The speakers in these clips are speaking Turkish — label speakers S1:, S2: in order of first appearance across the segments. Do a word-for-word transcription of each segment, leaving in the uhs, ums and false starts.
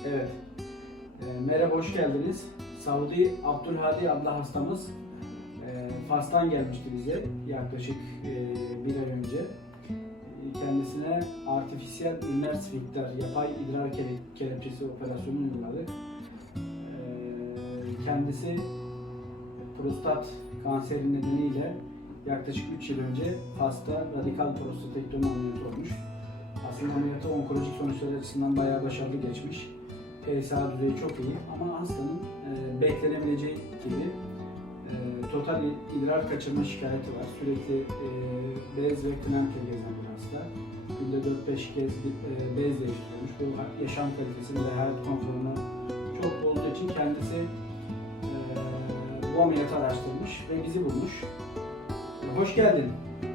S1: Evet. E, merhaba, hoş geldiniz. Saudi Abdülhadi adlı hastamız e, Fas'tan gelmişti bize yaklaşık e, bir ay önce. Kendisine artifisiyel üriner sfinkter, yapay idrar kele, kelepçesi operasyonu uyguladık. E, kendisi prostat kanseri nedeniyle yaklaşık üç yıl önce Fas'ta radikal prostatektomi ameliyatı olmuş. Aslında ameliyatı onkolojik sonuçları açısından bayağı başarılı geçmiş. P S A düzeyi çok iyi ama hastanın e, beklenebileceği gibi e, total idrar kaçırma şikayeti var. Sürekli e, bez ve klemple gezen bir hasta. Günde dört beş kez e, bez değiştiriyormuş. Bu yaşam kalitesini ve hayat konforunu çok bozduğu için kendisi e, bu ameliyatı araştırmış ve bizi bulmuş. E, hoş geldin.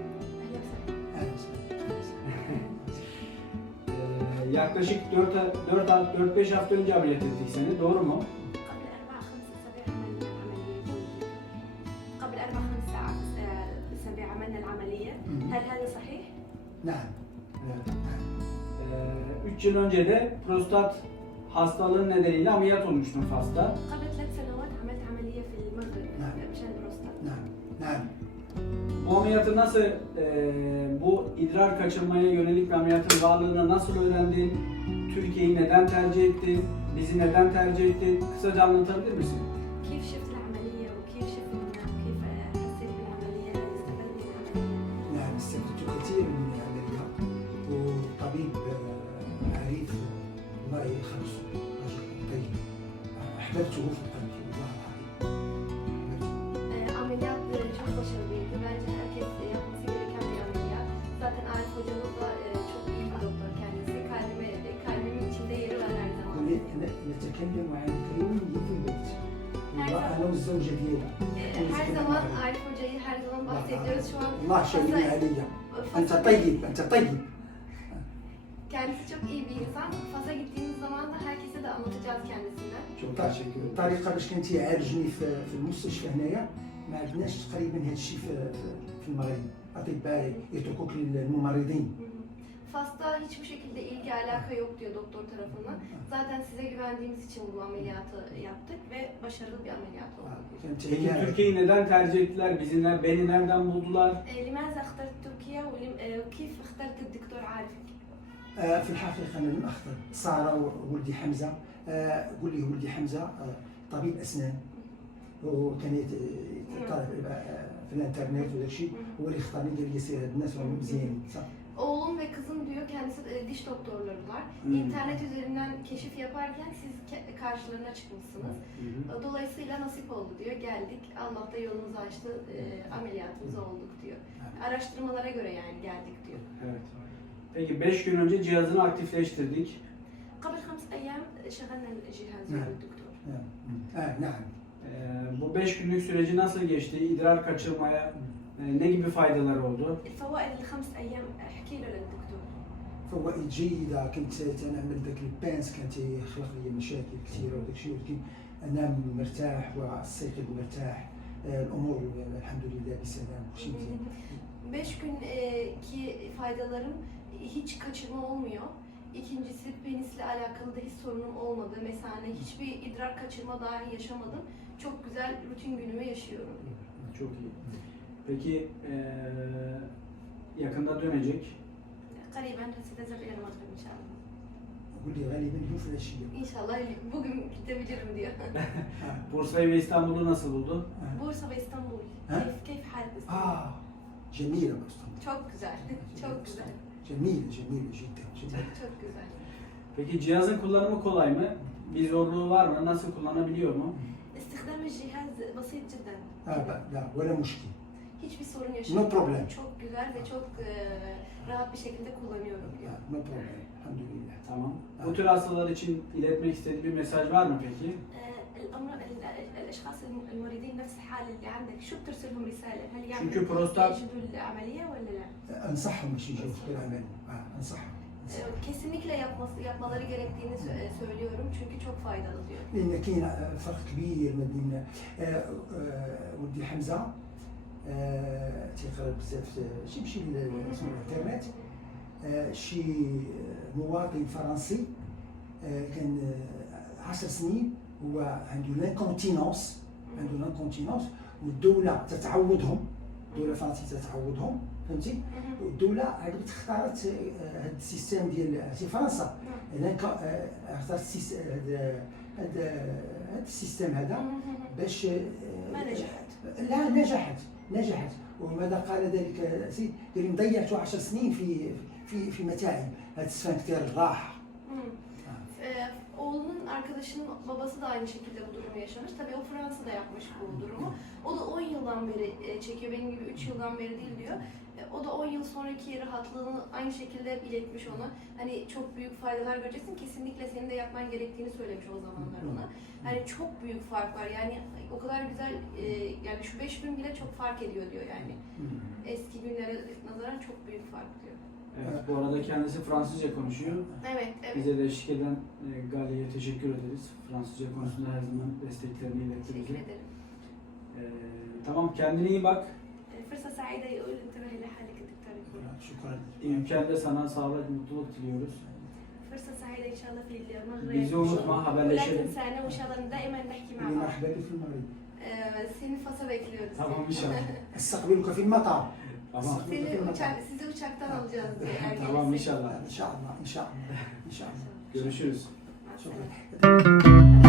S1: Yaklaşık dört beş hafta önce ameliyat ettik seni, doğru mu?
S2: قبل أربع خمس ساعات أسابيع عملنا العملية، هل هذا صحيح؟
S3: نعم.
S1: üç yıl önce de prostat hastalığın nedeniyle ameliyat olmuştun Fas'ta.
S2: قبل ثلاث سنوات عملت عملية في المغرب مشان البروستات.
S3: نعم. نعم.
S1: Bu ameliyatı nasıl, e, bu idrar kaçırmaya yönelik bir ameliyatın varlığını nasıl öğrendin? Türkiye'yi neden tercih ettin? Bizi neden tercih ettin? Kısaca anlatabilir misin?
S2: كيف شفت العملية وكيف شفت وكيف حسيت بالعملية؟ استفدت من العملية؟
S3: نعم، استفدت كثير من العملية، وطبيب عريف الله يخلصه، رجل طيب، أحببته في قلبي والله العظيم.
S2: Ameliyat çok başarılıydı. Bence herkes yapması gereken bir ameliyat. Zaten Arif hocamız da çok iyi bir doktor kendisi. Kalbime, kalbimin içinde yeri var her zaman.
S3: نتكلم عن كريمية البيت، وأنا والزوجة ديالي.
S2: Her zaman Arif hocayı her zaman bahsediyoruz. Şu an
S3: الله شهيد علي. أنت طيب، أنت طيب.
S2: Kendisi çok iyi bir insan. Fas'a gittiğimiz zaman da herkese de anlatacağız kendisinden.
S1: Çok teşekkür ederim.
S3: الطريقة باش كنتي عالجني في في المستشفى هنايا ما عندناش تقريبا هذا الشيء في في المغرب، أطباء يتركوك للممرضين.
S2: Fas'ta hiçbir şekilde ilgi alaka yok diyor doktor tarafından. Zaten size güvendiğimiz için bu ameliyatı yaptık ve başarılı bir ameliyat oldu.
S1: Peki Türkiye'yi neden tercih ettiler? Bizi, beni nereden buldular?
S2: لماذا اخترت تركيا وكيف اخترت الدكتور عارف؟
S3: في الحقيقة أنا لم أختر، سارة وولدي حمزة، قول لي ولدي حمزة طبيب أسنان وكان يطلع في الانترنت ولا شيء، هو اللي اختارني قال لي سير هاد الناس راهم مزيانين.
S2: Oğlum ve kızım diyor kendisi e, diş doktorlarılar.
S1: Hmm.
S2: İnternet üzerinden keşif yaparken siz ke- karşılarına çıkmışsınız.
S1: Hı hı.
S2: Dolayısıyla nasip oldu diyor. Geldik. Allah da yolumuzu açtı. E, ameliyatımız olduk diyor. Araştırmalara göre yani geldik diyor.
S1: Evet. Peki beş gün önce cihazını aktifleştirdik.
S2: قبل خمس أيام شغلنا الجهاز
S3: نعم.
S2: الدكتور.
S3: نعم. آه نعم.
S1: Ee, bu beş günlük süreci nasıl geçti? İdrar kaçırmaya e, ne gibi faydaları oldu?
S2: الفوائد الخمس أيام احكي له للدكتور.
S3: فوائد جيدة، كنت تنعمل ذاك البانس كان تيخلق لي مشاكل كثيرة وداك الشيء، ولكن أنام مرتاح واستيقظ مرتاح، الأمور الحمد لله بسلام، كل شيء مزيان.
S2: Beş günkü faydalarım hiç kaçırma olmuyor. İkincisi penisle alakalı da hiç sorunum olmadı. Mesela hiçbir idrar kaçırma dahi yaşamadım. Çok güzel rutin günümü yaşıyorum.
S1: Çok iyi. Peki e, yakında dönecek.
S2: قريبا ستذهب إلى المغرب إن شاء الله.
S3: أقول لي غالبا اليوم في العشية.
S2: İnşallah bugün gidebilirim diyor.
S1: Bursa'yı ve İstanbul'u nasıl buldu?
S2: Bursa ve İstanbul.
S3: Ha?
S2: Keyif, keyif حالة İstanbul.
S3: آه جميلة اسطنبول.
S2: Çok güzel. Çok güzel.
S3: جميلة جميلة جدا جدا.
S2: Çok güzel.
S1: Peki cihazın kullanımı kolay mı? Bir zorluğu var mı? Nasıl kullanabiliyor mu?
S2: استخدام الجهاز بسيط جدا.
S3: آه لا لا ولا مشكلة.
S2: Hiçbir sorun yaşamıyorum.
S3: No problem.
S2: Çok güzel ve çok e, rahat bir şekilde kullanıyorum diyor.
S3: آه no problem. الحمد لله.
S1: Tamam. Bu tür hastalar için iletmek istediği bir mesaj var mı peki?
S2: الأمر الأشخاص المريضين نفس الحالة اللي عندك شو بترسل لهم رسالة؟ هل
S1: Çünkü
S2: يعملوا
S1: prostat
S2: يجدوا العملية ولا لا؟
S3: أنصحهم باش يجوا في العمل. آه أنصحهم.
S2: Kesinlikle yapması, yapmaları gerektiğini sö- söylüyorum çünkü çok faydalı diyor.
S3: لأن كاين فرق كبير ما بين ولدي حمزة تيقرا بزاف تيمشي اسمه الانترنت، شي مواطن فرنسي كان عشر سنين هو عنده لانكونتينونس عنده لانكونتينونس والدوله تتعوضهم الدوله الفرنسيه تتعوضهم فهمتي والدوله هذه اختارت هذا السيستم ديال في فرنسا لان اختارت السيس- هذا هذا هذا السيستم هذا باش
S2: ما نجحت.
S3: لا نجحت نجحت وماذا قال ذلك السيد؟ قال لي ضيعت عشر سنين في في في متاعب هذا السفنكتير الراحه.
S2: Ee, oğlunun arkadaşının babası da aynı şekilde bu durumu yaşamış. Tabii o Fransa'da yapmış bu durumu. O da on yıldan beri e, çekiyor. Benim gibi üç yıldan beri değil diyor. E, O da on yıl sonraki rahatlığını aynı şekilde iletmiş ona. Hani çok büyük faydalar göreceksin. Kesinlikle senin de yapman gerektiğini söylemiş o zamanlar ona. Yani çok büyük fark var. Yani o kadar güzel e, yani şu beş gün bile çok fark ediyor diyor yani. Eski günlere nazaran çok büyük fark diyor.
S1: Evet, bu arada kendisi Fransızca konuşuyor.
S2: Evet, evet.
S1: Bize de eşlik eden e, Gale'ye teşekkür ederiz. Fransızca konusunda her zaman desteklerini iletti
S2: Teşekkür
S1: bize.
S2: ederim.
S1: E, tamam, kendine iyi bak.
S2: فرصة سعيدة يقول انتبه لحالك الدكتور يقول.
S3: شكرا.
S1: Ülkende sana sağlık, mutluluk diliyoruz.
S2: فرصة سعيدة إن شاء الله في المغرب.
S1: Bizi unutma,
S2: ولا
S1: haberleşelim.
S2: تنسانا وإن شاء الله دائما نحكي مع بعض.
S3: مرحبا بك في المغرب.
S2: Ee, seni Fas'a bekliyoruz.
S1: Tamam inşallah.
S3: استقبلك في المطار.
S1: Tamam.
S2: Seni uçak, sizi uçaktan alacağız diyor. eğer
S1: Tamam
S2: gelirsek.
S1: inşallah.
S3: ان شاء الله ان شاء الله ان شاء الله.
S1: Görüşürüz.
S2: Maalesef.
S3: شكرا.